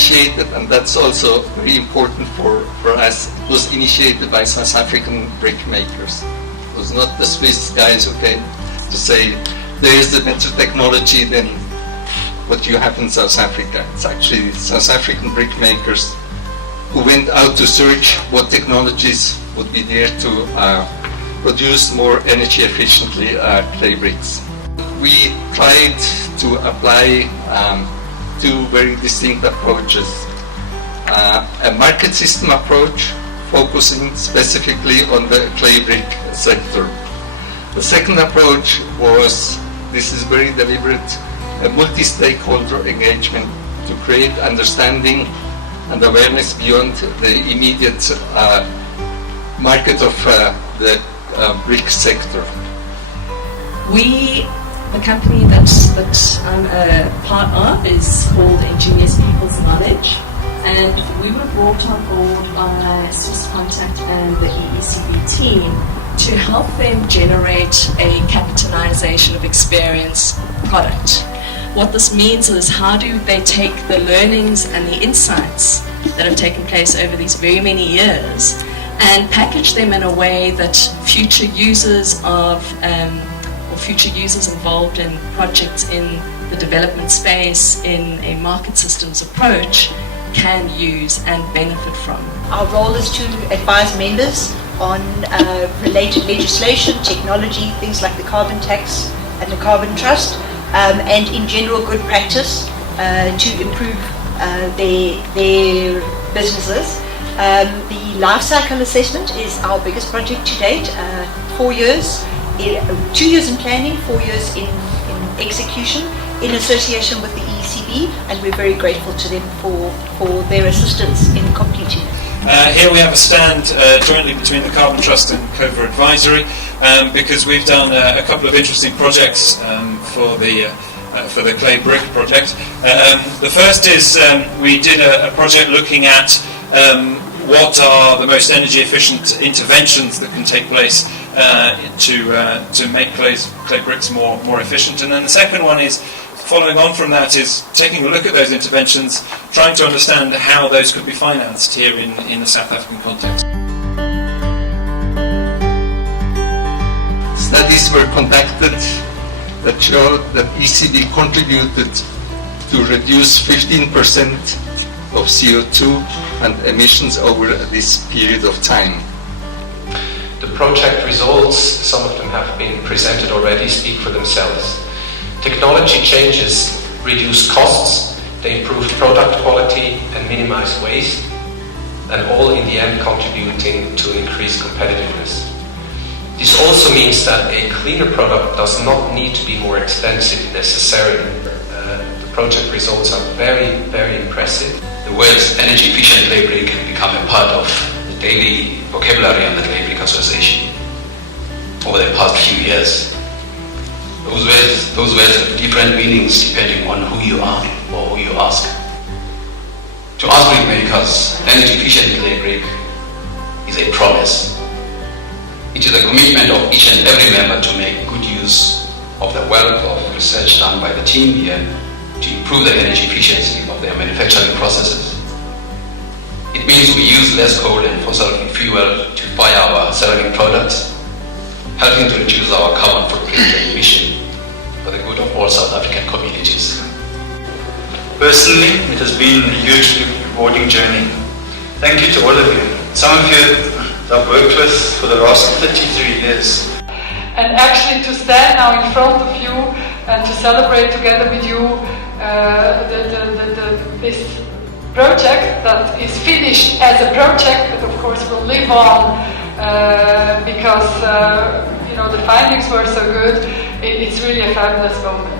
initiated, and that's also very important for us, it was initiated by South African brick makers. It was not the Swiss guys who came to say, there is the better technology than what you have in South Africa. It's actually South African brick makers who went out to search what technologies would be there to produce more energy efficiently clay bricks. We tried to apply two very distinct approaches. A market system approach focusing specifically on the clay brick sector. The second approach was, this is very deliberate, a multi-stakeholder engagement to create understanding and awareness beyond the immediate market of the brick sector. The company that I'm a part of is called Ingenious People's Knowledge, and we were brought on board by Swiss Contact and the EECB team to help them generate a capitalization of experience product. What this means is, how do they take the learnings and the insights that have taken place over these very many years and package them in a way that future users involved in projects in the development space, in a market systems approach, can use and benefit from. Our role is to advise members on related legislation, technology, things like the carbon tax and the carbon trust, and in general good practice to improve their businesses. The life cycle assessment is our biggest project to date, 4 years. 2 years in planning, 4 years in execution, in association with the EECB, and we're very grateful to them for their assistance in completing it. Here we have a stand jointly between the Carbon Trust and Clover Advisory, because we've done a couple of interesting projects for the clay brick project. The first is we did a project looking at what are the most energy efficient interventions that can take place to make clay bricks more efficient. And then the second one is, following on from that, is taking a look at those interventions, trying to understand how those could be financed here in the South African context. Studies were conducted that showed that ECB contributed to reduce 15% of CO2 and emissions over this period of time. The project results, some of them have been presented already, speak for themselves. Technology changes reduce costs, they improve product quality and minimize waste, and all in the end contributing to increased competitiveness. This also means that a cleaner product does not need to be more expensive necessarily. The project results are very, very impressive. The words energy efficient clay brick have become a part of the daily vocabulary of the Clay Brick Association over the past few years. Those words have different meanings depending on who you are or who you ask. To us brick makers, energy efficient clay brick is a promise. It is a commitment of each and every member to make good use of the wealth of research done by the team here to improve the energy efficiency of their manufacturing processes. It means we use less coal and fossil fuel to fire our ceramic products, helping to reduce our carbon footprint and emission for the good of all South African communities. Personally, it has been a hugely rewarding journey. Thank you to all of you. Some of you I've worked with for the last 33 years. And actually to stand now in front of you and to celebrate together with you this project that is finished as a project, but of course will live on because the findings were so good. It's really a fabulous moment.